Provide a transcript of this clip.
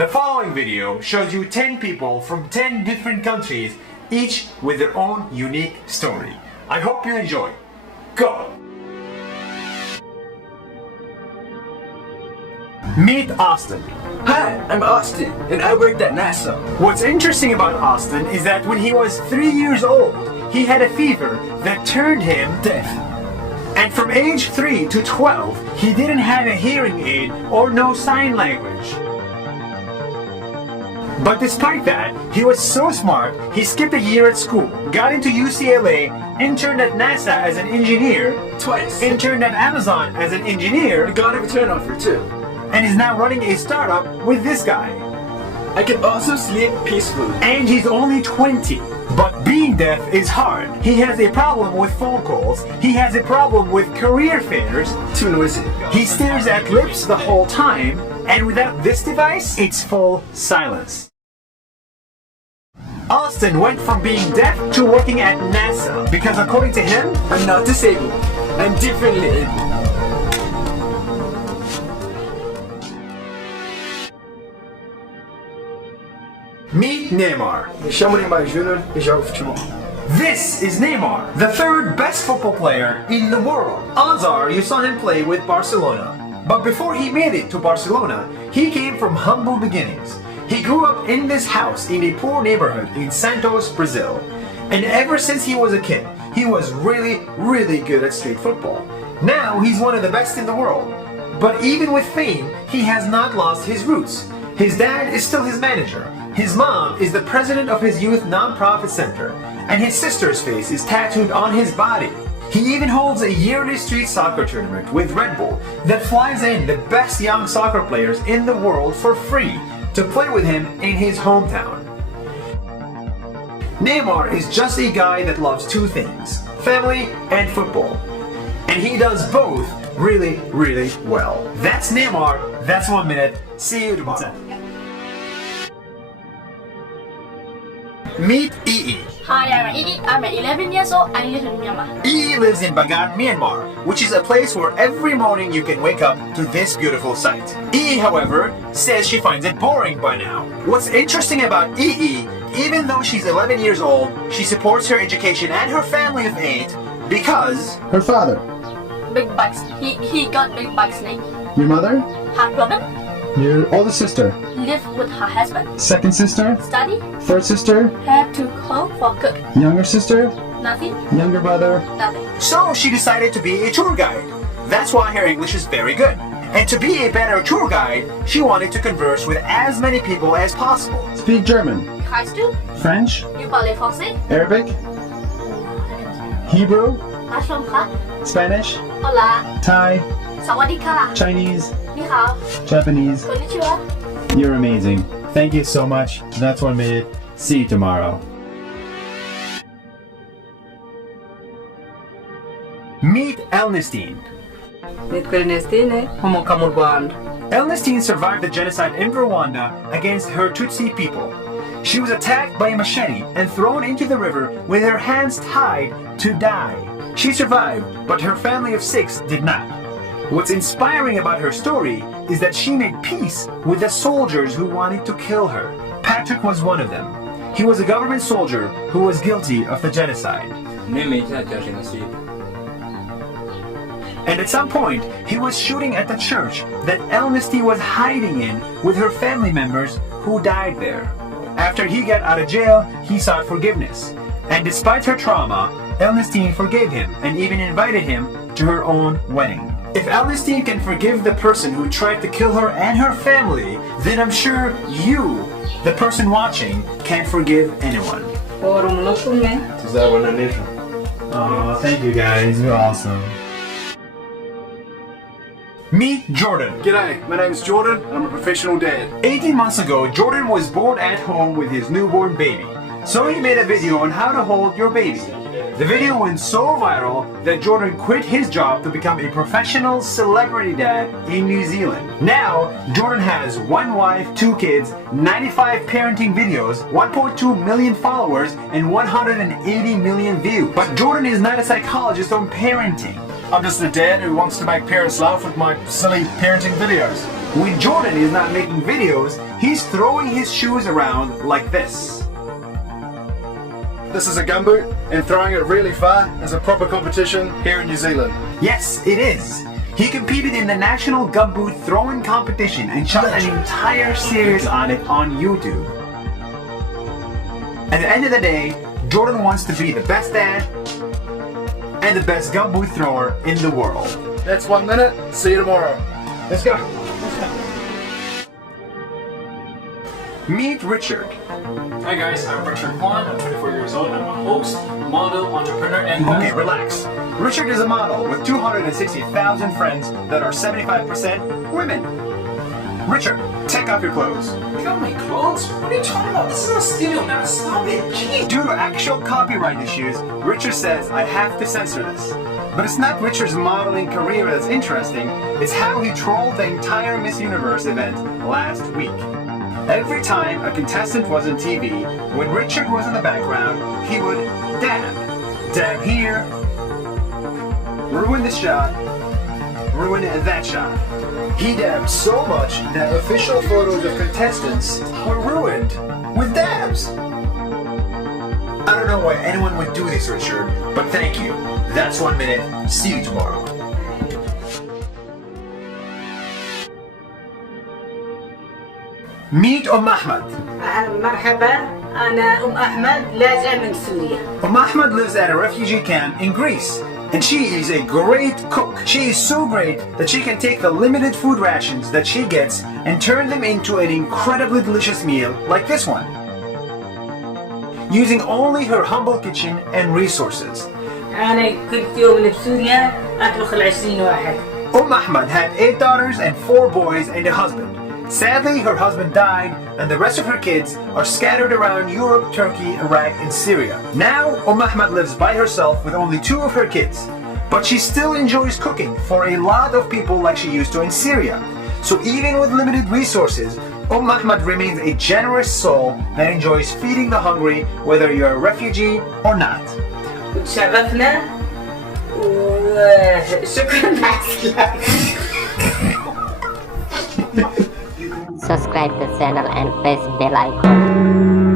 The following video shows you 10 people from 10 different countries, each with their own unique story. I hope you enjoy. Go! Meet Austin. Hi, I'm Austin, and I worked at NASA. What's interesting about Austin is that when he was 3 years old, he had a fever that turned him Deaf. And from age 3 to 12, he didn't have a hearing aid or no sign language. But despite that, he was so smart, he skipped a year at school, got into UCLA, interned at NASA as an engineer, Twice. interned at Amazon as an engineer, I got a return offer too. and is now running a startup with this guy. I can also sleep peacefully. And he's only 20. But being deaf is hard. He has a problem with phone calls. He has a problem with career fairs. Too noisy. He stares at lips the whole time. And without this device, it's full silence. Austin went from being deaf to working at NASA because according to him, I'm not disabled. I'm differently able. meet Neymar. Me chamo Neymar Júnior e jogo futebol. This is Neymar, the third best football player in the world. Odds are you saw him play with Barcelona. But before he made it to Barcelona, he came from humble beginnings. He grew up in this house in a poor neighborhood in Santos, Brazil. And ever since he was a kid, he was really good at street football. Now he's one of the best in the world. But even with fame, he has not lost his roots. His dad is still his manager. His mom is the president of his youth nonprofit center, and his sister's face is tattooed on his body. He even holds a yearly street soccer tournament with Red Bull that flies in the best young soccer players in the world for free to play with him in his hometown. Neymar is just a guy that loves two things, family and football. And he does both really well. That's Neymar, that's 1 minute. See you tomorrow. Meet Ii. Hi, I'm Ii. I'm 11 years old. I live in Myanmar. Ii lives in Bagan, Myanmar, which is a place where every morning you can wake up to this beautiful sight. Ii, however, says she finds it boring by now. What's interesting about Ii, even though she's 11 years old, she supports her education and her family of 8 because Her father. Big bucks. He got big bucks name. Your mother? Heart problem. Your oldest sister. Live with her husband. Second sister? Study. Third sister? Have to cook for cook. Younger sister? Nothing. Younger brother? Nothing. so she decided to be a tour guide. That's why her English is very good. And to be a better tour guide, she wanted to converse with as many people as possible. Speak German. High school. French? You parlez français. Arabic? Hebrew? Ashram ka. Spanish? Hola. Thai? Sawadee ka. Chinese? Ni hao. Japanese? Konnichiwa. You're amazing. Thank you so much. That's 1 minute. See you tomorrow. Meet Elnestine. Elnestine survived the genocide in Rwanda against her Tutsi people. She was attacked by a machete and thrown into the river with her hands tied to die. She survived, but her family of 6 did not. What's inspiring about her story is that she made peace with the soldiers who wanted to kill her. Patrick was one of them. He was a government soldier who was guilty of the genocide. And at some point, he was shooting at the church that Elnesty was hiding in with her family members who died there. After he got out of jail, he sought forgiveness. And despite her trauma, Elnestine forgave him and even invited him to her own wedding. If Elnestine can forgive the person who tried to kill her and her family, then I'm sure you, the person watching, can forgive anyone. Oh, thank you guys. You're awesome. Meet Jordan. G'day, my name's Jordan. I'm a professional dad. 18 months ago, Jordan was bored at home with his newborn baby. So he made a video on how to hold your baby. The video went so viral that Jordan quit his job to become a professional celebrity dad in New Zealand. Now, Jordan has 1 wife, 2 kids, 95 parenting videos, 1.2 million followers, and 180 million views. But Jordan is not a psychologist on parenting. I'm just a dad who wants to make parents laugh with my silly parenting videos. When Jordan is not making videos, he's throwing his shoes around like this. This is a gumboot, and throwing it really far is a proper competition here in New Zealand. Yes, it is. He competed in the National Gumboot Throwing Competition and shot an entire series on it on YouTube. At the end of the day, Jordan wants to be the best dad and the best gumboot thrower in the world. That's 1 minute. See you tomorrow. Let's go. Meet Richard. Hi guys, I'm Richard Kwan. I'm 24 years old. I'm a host, model, entrepreneur, and Okay, relax. Richard is a model with 260,000 friends that are 75% women. Richard, take off your clothes. Pick up my clothes? What are you talking about? This is a studio now. Stop it. Jeez. Due to actual copyright issues, Richard says I have to censor this. But it's not Richard's modeling career that's interesting, it's how he trolled the entire Miss Universe event last week. Every time a contestant was on TV, when Richard was in the background, he would dab. Dab here, ruin this shot, ruin that shot. He dabbed so much that official photos of contestants were ruined with dabs. I don't know why anyone would do this, Richard, but thank you. That's 1 minute. See you tomorrow. Meet Ahmed. مرحبا أنا أحمد لاجئة من سوريا. Ahmed lives at a refugee camp in Greece, and she is a great cook. She is so great that she can take the limited food rations that she gets and turn them into an incredibly delicious meal like this one, using only her humble kitchen and resources. أنا كنت يوم بسوريا أطبخ ال20 واحد. Ahmed had 8 daughters and 4 boys and a husband. Sadly, her husband died, and the rest of her kids are scattered around Europe, Turkey, Iraq, and Syria. Now, Ahmed lives by herself with only 2 of her kids, but she still enjoys cooking for a lot of people like she used to in Syria. So even with limited resources, Ahmed remains a generous soul that enjoys feeding the hungry, whether you're a refugee or not. تشرفنا وشكرا مع السلامة. Subscribe the channel and press bell icon.